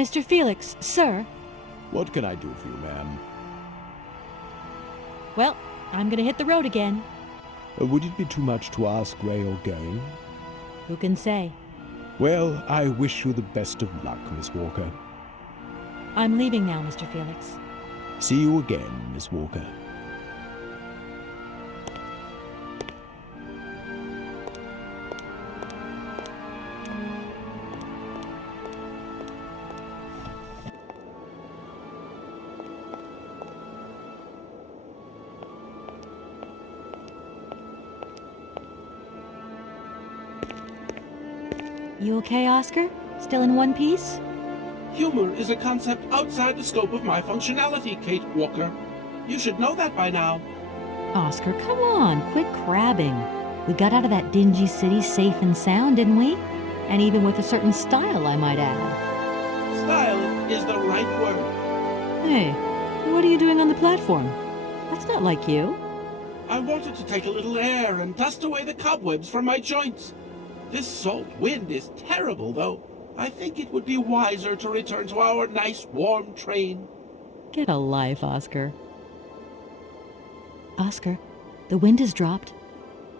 Mr. Felix, sir. What can I do for you, ma'am? Well, I'm gonna hit the road again. Would it be too much to ask where you're going? Who can say? Well, I wish you the best of luck, Miss Walker. I'm leaving now, Mr. Felix. See you again, Miss Walker. You okay, Oscar? Still in one piece? Humor is a concept outside the scope of my functionality, Kate Walker. You should know that by now. Oscar, come on, quit crabbing. We got out of that dingy city safe and sound, didn't we? And even with a certain style, I might add. Style is the right word. Hey, what are you doing on the platform? That's not like you. I wanted to take a little air and dust away the cobwebs from my joints. This salt wind is terrible, though. I think it would be wiser to return to our nice, warm train. Get a life, Oscar. Oscar, the wind has dropped.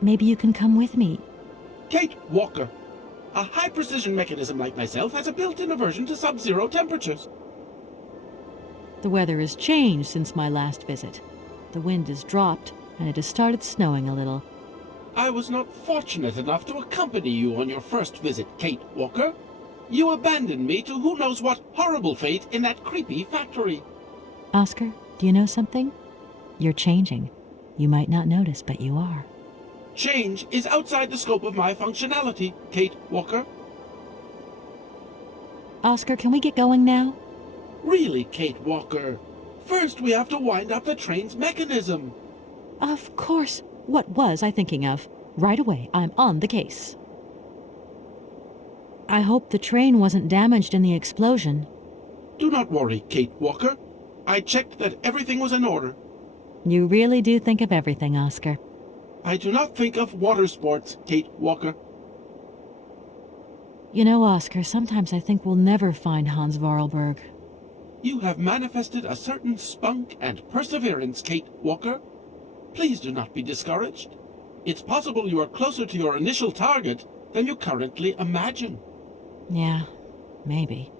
Maybe you can come with me. Kate Walker. A high-precision mechanism like myself has a built-in aversion to sub-zero temperatures. The weather has changed since my last visit. The wind has dropped, and it has started snowing a little. I was not fortunate enough to accompany you on your first visit, Kate Walker. You abandoned me to who knows what horrible fate in that creepy factory. Oscar, do you know something? You're changing. You might not notice, but you are. Change is outside the scope of my functionality, Kate Walker. Oscar, can we get going now? Really, Kate Walker. First, we have to wind up the train's mechanism. Of course. What was I thinking of? Right away, I'm on the case. I hope the train wasn't damaged in the explosion. Do not worry, Kate Walker. I checked that everything was in order. You really do think of everything, Oscar. I do not think of water sports, Kate Walker. You know, Oscar, sometimes I think we'll never find Hans Vorarlberg. You have manifested a certain spunk and perseverance, Kate Walker. Please do not be discouraged. It's possible you are closer to your initial target than you currently imagine. Yeah, maybe.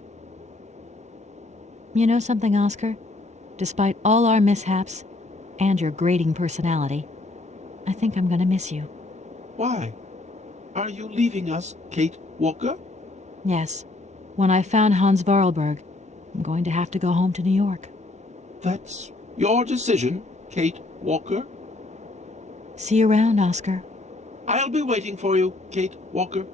You know something, Oscar? Despite all our mishaps and your grating personality, I think I'm gonna miss you. Why? Are you leaving us, Kate Walker? Yes. When I found Hans Vorarlberg, I'm going to have to go home to New York. That's your decision, Kate Walker. See you around, Oscar. I'll be waiting for you, Kate Walker.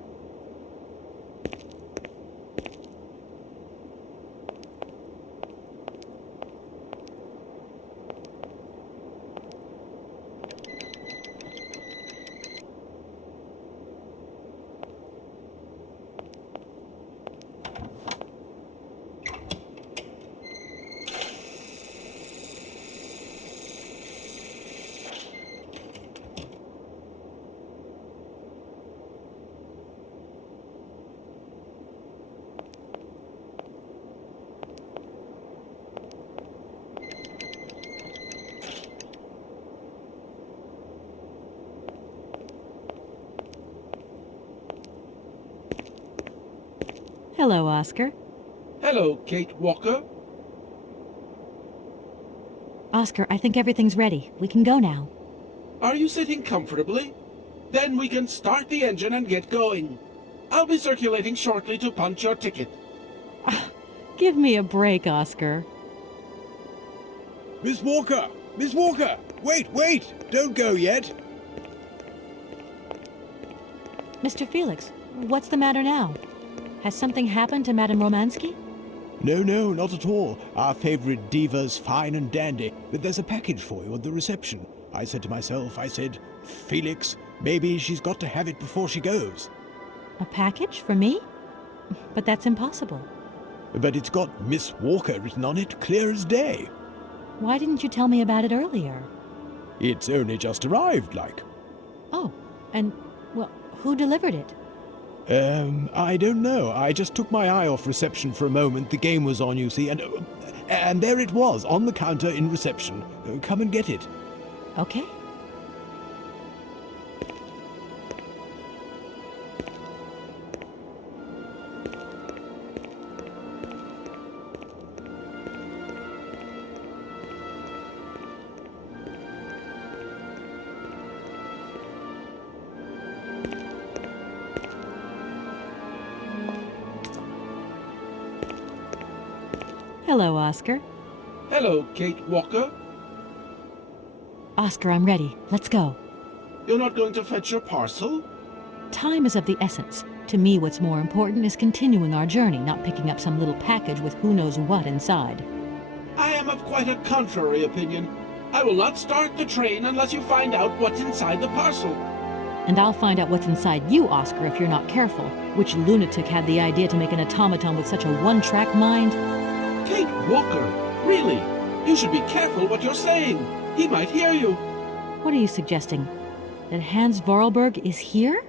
Hello, Oscar. Hello, Kate Walker. Oscar, I think everything's ready. We can go now. Are you sitting comfortably? Then we can start the engine and get going. I'll be circulating shortly to punch your ticket. Give me a break, Oscar. Miss Walker! Miss Walker! Wait! Don't go yet! Mr. Felix, what's the matter now? Has something happened to Madame Romansky? No, not at all. Our favorite diva's fine and dandy. But there's a package for you at the reception. I said to myself, Felix, maybe she's got to have it before she goes. A package for me? But that's impossible. But it's got Miss Walker written on it, clear as day. Why didn't you tell me about it earlier? It's only just arrived, like. Oh, and, well, who delivered it? I don't know. I just took my eye off reception for a moment. The game was on, you see, and there it was, on the counter in reception. Come and get it. Okay. Hello, Oscar. Hello, Kate Walker. Oscar, I'm ready. Let's go. You're not going to fetch your parcel? Time is of the essence. To me, what's more important is continuing our journey, not picking up some little package with who knows what inside. I am of quite a contrary opinion. I will not start the train unless you find out what's inside the parcel. And I'll find out what's inside you, Oscar, if you're not careful. Which lunatic had the idea to make an automaton with such a one-track mind? Kate Walker, really? You should be careful what you're saying. He might hear you. What are you suggesting? That Hans Vorarlberg is here?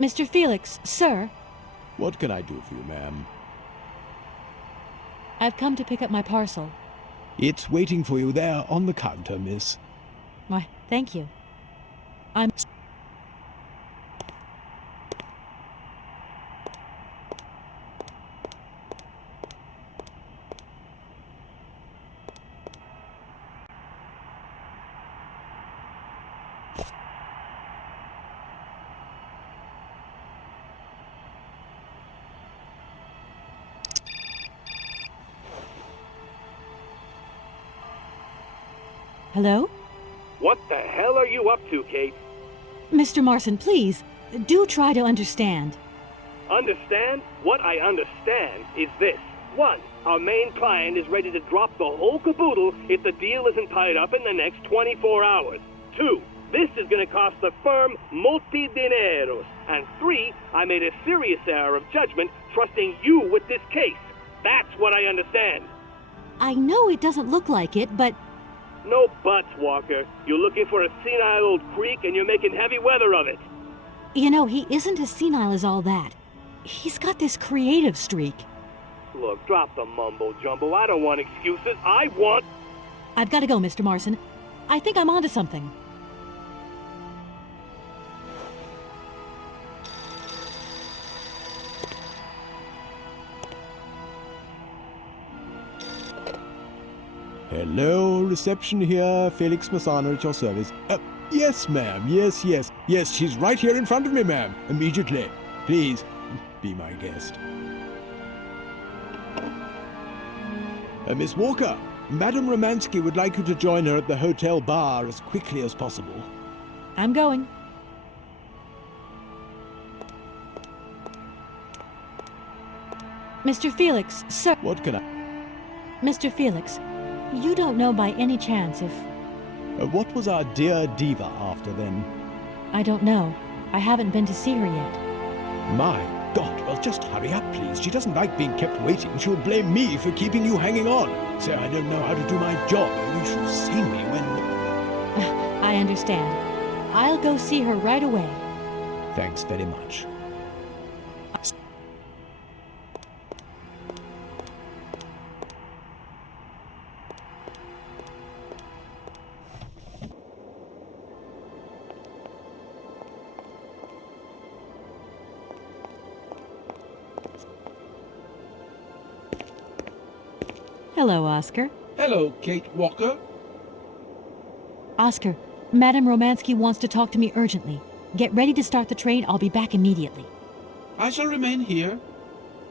Mr. Felix, sir, What can I do for you, ma'am? I've come to pick up my parcel. It's waiting for you there on the counter, miss. Why, thank you. I'm... Hello? What the hell are you up to, Kate? Mr. Marson, please, do try to understand. Understand? What I understand is this. 1. Our main client is ready to drop the whole caboodle if the deal isn't tied up in the next 24 hours. 2. This is going to cost the firm multi-dineros. And 3. I made a serious error of judgment trusting you with this case. That's what I understand. I know it doesn't look like it, but... No buts, Walker. You're looking for a senile old creek and you're making heavy weather of it. You know, he isn't as senile as all that. He's got this creative streak. Look, drop the mumbo-jumbo. I don't want excuses. I want... I've got to go, Mr. Marson. I think I'm onto something. Hello, reception here. Felix Massana at your service. Yes, ma'am. Yes, yes. Yes, she's right here in front of me, ma'am. Immediately. Please, be my guest. Miss Walker, Madame Romansky would like you to join her at the hotel bar as quickly as possible. I'm going. Mr. Felix, sir. What can I... Mr. Felix, you don't know by any chance if... what was our dear diva after then? I don't know. I haven't been to see her yet. My God, well, just hurry up, please. She doesn't like being kept waiting. She'll blame me for keeping you hanging on. Say I don't know how to do my job. You should have seen me when... I understand. I'll go see her right away. Thanks very much. Hello, Oscar. Hello, Kate Walker. Oscar, Madame Romansky wants to talk to me urgently. Get ready to start the train. I'll be back immediately. I shall remain here.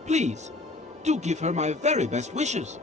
Please, do give her my very best wishes.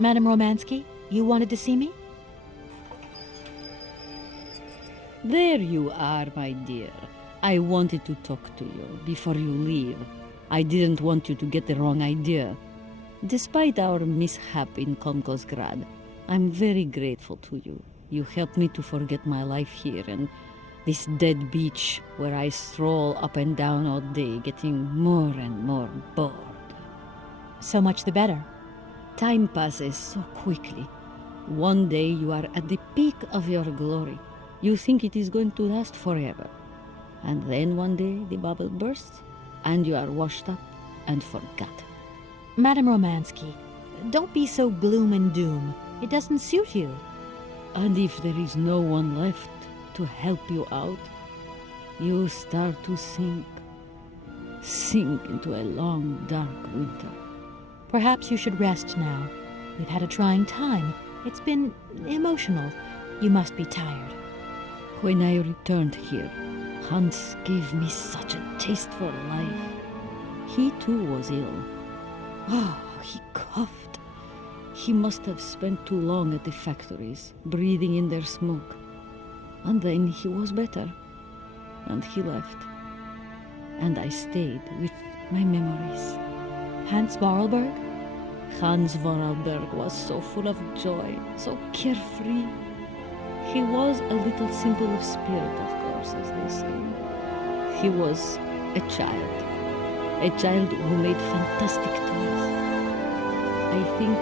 Madame Romansky, you wanted to see me? There you are, my dear. I wanted to talk to you before you leave. I didn't want you to get the wrong idea. Despite our mishap in Komkosgrad, I'm very grateful to you. You helped me to forget my life here and this dead beach where I stroll up and down all day, getting more and more bored. So much the better. Time passes so quickly. One day you are at the peak of your glory. You think it is going to last forever. And then one day the bubble bursts, and you are washed up and forgot. Madame Romansky, don't be so gloom and doom. It doesn't suit you. And if there is no one left to help you out, you start to sink into a long, dark winter. Perhaps you should rest now. We've had a trying time. It's been emotional. You must be tired. When I returned here, Hans gave me such a taste for life. He too was ill. Oh, he coughed. He must have spent too long at the factories, breathing in their smoke. And then he was better. And he left. And I stayed with my memories. Hans Vorarlberg? Hans Vorarlberg was so full of joy, so carefree. He was a little simple of spirit, of course, as they say. He was a child who made fantastic toys. I think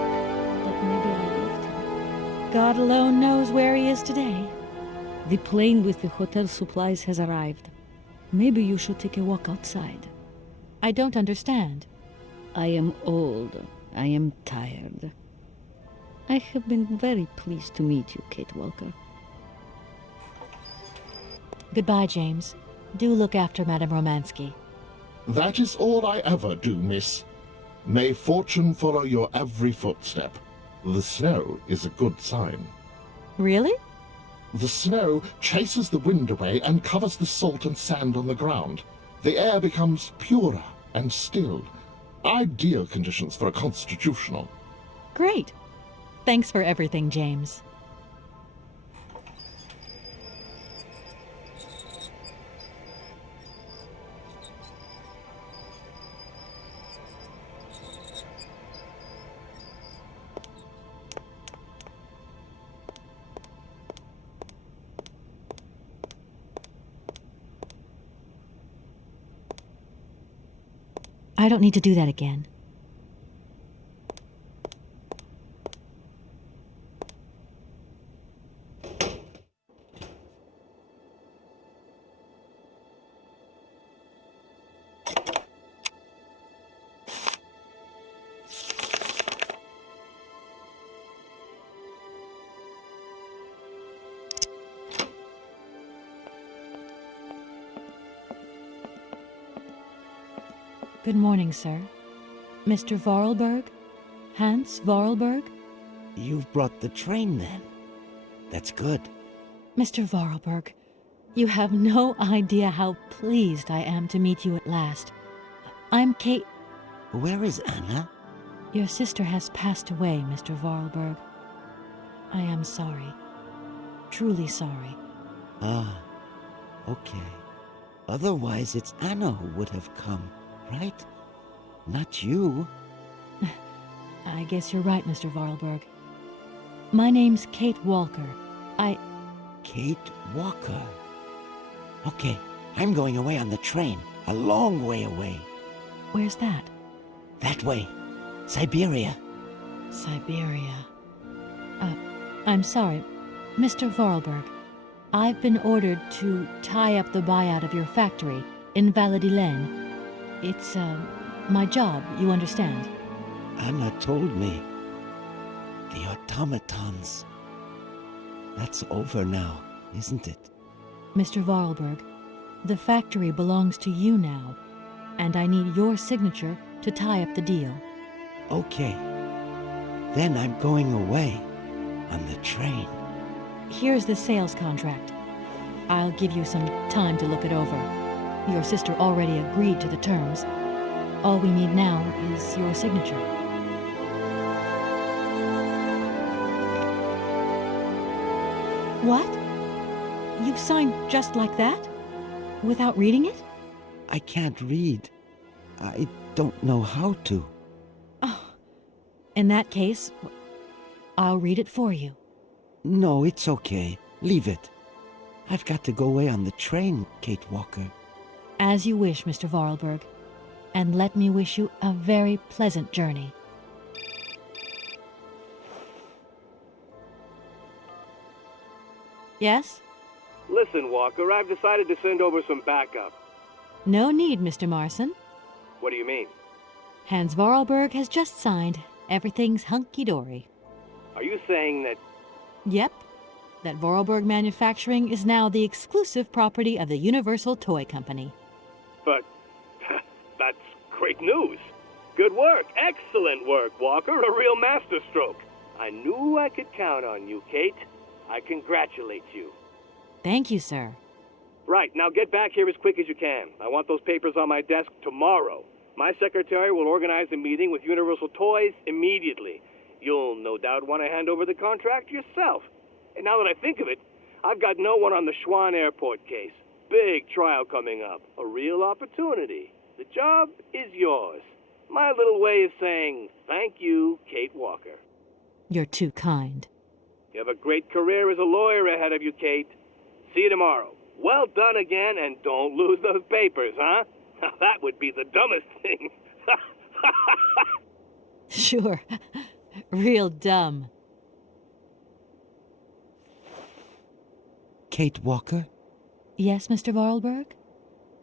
that maybe I loved him. God alone knows where he is today. The plane with the hotel supplies has arrived. Maybe you should take a walk outside. I don't understand. I am old. I am tired. I have been very pleased to meet you, Kate Walker. Goodbye, James. Do look after Madame Romansky. That is all I ever do, miss. May fortune follow your every footstep. The snow is a good sign. Really? The snow chases the wind away and covers the salt and sand on the ground. The air becomes purer and still. Ideal conditions for a constitutional. Great. Thanks for everything, James. I don't need to do that again. Good morning, sir. Mr. Vorarlberg? Hans Vorarlberg? You've brought the train, then. That's good. Mr. Vorarlberg, you have no idea how pleased I am to meet you at last. I'm Kate. Where is Anna? Your sister has passed away, Mr. Vorarlberg. I am sorry. Truly sorry. Ah, okay. Otherwise, it's Anna who would have come, right? Not you. I guess you're right, Mr. Vorarlberg. My name's Kate Walker. Kate Walker. Okay, I'm going away on the train. A long way away. Where's that? That way. Syberia. Syberia. I'm sorry. Mr. Vorarlberg, I've been ordered to tie up the buyout of your factory in Valladolid. It's, my job, you understand. Anna told me. The automatons. That's over now, isn't it? Mr. Vorarlberg, the factory belongs to you now, and I need your signature to tie up the deal. Okay. Then I'm going away on the train. Here's the sales contract. I'll give you some time to look it over. Your sister already agreed to the terms. All we need now is your signature. What? You've signed just like that? Without reading it? I can't read. I don't know how to. Oh, in that case, I'll read it for you. No, it's okay. Leave it. I've got to go away on the train, Kate Walker. As you wish, Mr. Vorarlberg. And let me wish you a very pleasant journey. Yes? Listen, Walker, I've decided to send over some backup. No need, Mr. Marson. What do you mean? Hans Vorarlberg has just signed. Everything's hunky-dory. Are you saying that... Yep. That Vorarlberg Manufacturing is now the exclusive property of the Universal Toy Company. But... that's great news. Good work. Excellent work, Walker. A real masterstroke. I knew I could count on you, Kate. I congratulate you. Thank you, sir. Right, now get back here as quick as you can. I want those papers on my desk tomorrow. My secretary will organize a meeting with Universal Toys immediately. You'll no doubt want to hand over the contract yourself. And now that I think of it, I've got no one on the Schwann Airport case. Big trial coming up. A real opportunity. The job is yours. My little way of saying thank you, Kate Walker. You're too kind. You have a great career as a lawyer ahead of you, Kate. See you tomorrow. Well done again, and don't lose those papers, huh? That would be the dumbest thing. Sure. Real dumb. Kate Walker? Yes, Mr. Vorarlberg?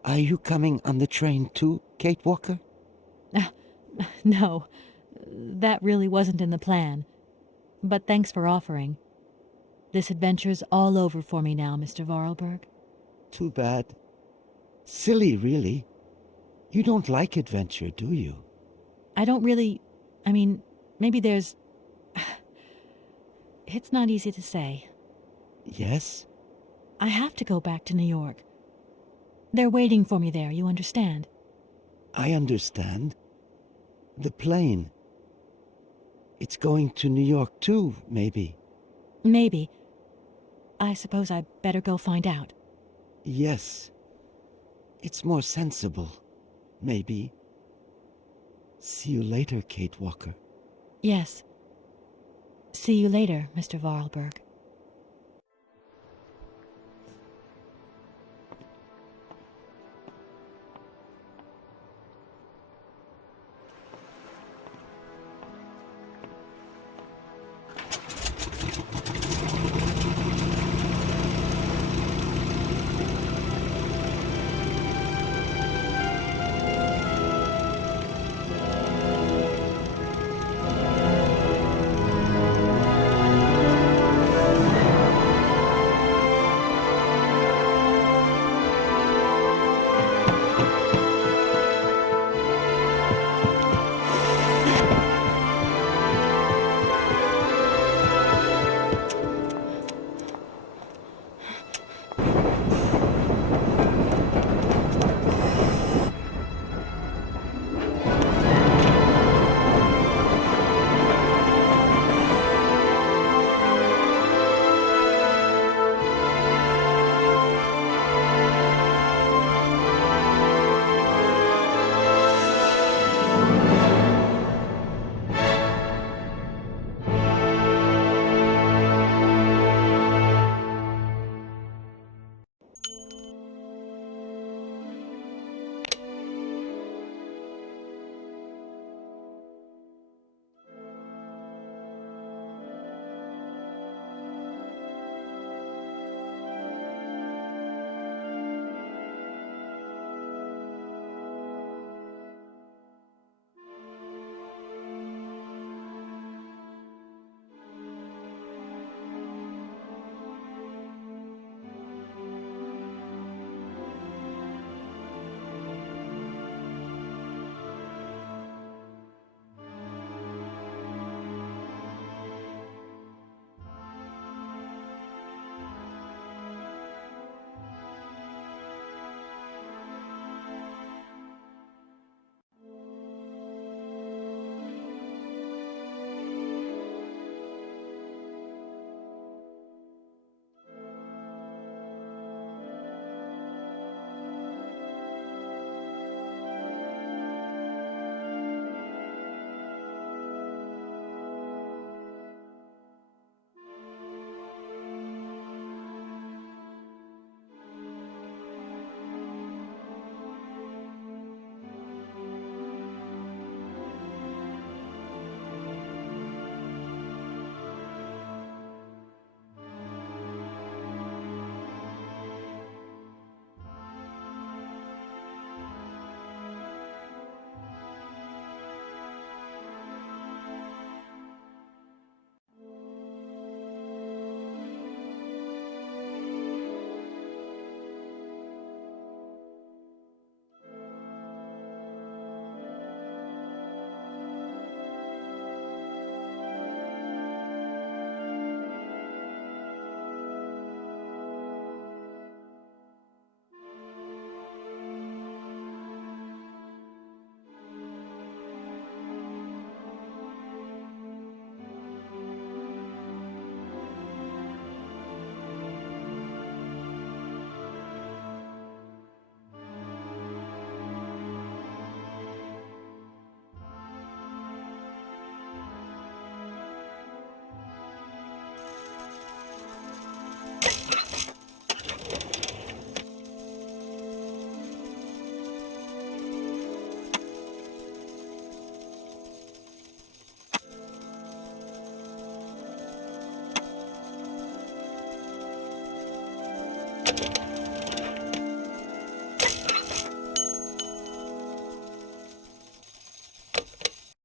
Are you coming on the train too, Kate Walker? No. That really wasn't in the plan. But thanks for offering. This adventure's all over for me now, Mr. Vorarlberg. Too bad. Silly, really. You don't like adventure, do you? I don't really... I mean, maybe there's... It's not easy to say. Yes? I have to go back to New York. They're waiting for me there, you understand? I understand. The plane. It's going to New York too, maybe. Maybe. I suppose I'd better go find out. Yes. It's more sensible. Maybe. See you later, Kate Walker. Yes. See you later, Mr. Vorarlberg.